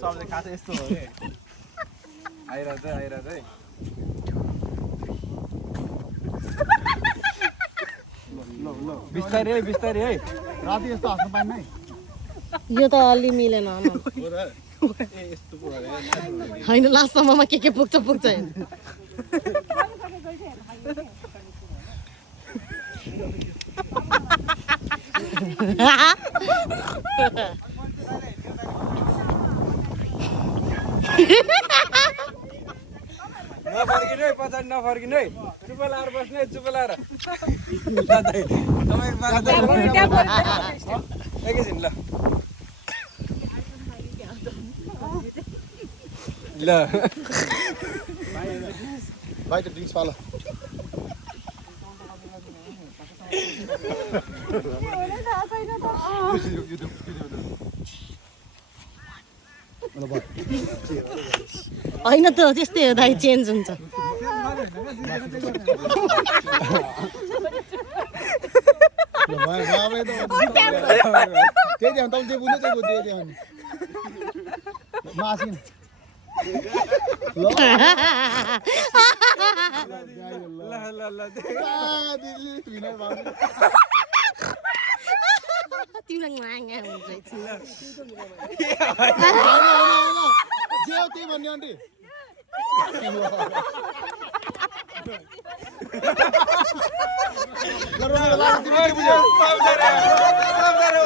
सबले खास यस्तो हो के आइरहेछ बिस्तारै है राति यस्तो हाँस्नु पाइन्न है यो त अलि मिलेन होइन लास्टसम्ममा के पुग्छ नफर्किनु है पछाडि नफर्किनु है चुप लाएर बस्नु है चुप लाएर एकैछिन ल भाइ त ड्रिङ्क्स पालो होइन त त्यस्तै हो दाइ चेन्ज हुन्छ तिमीलाई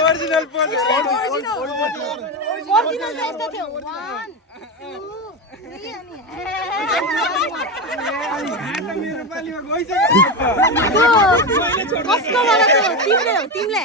ओरिजिनल पोज तिमीले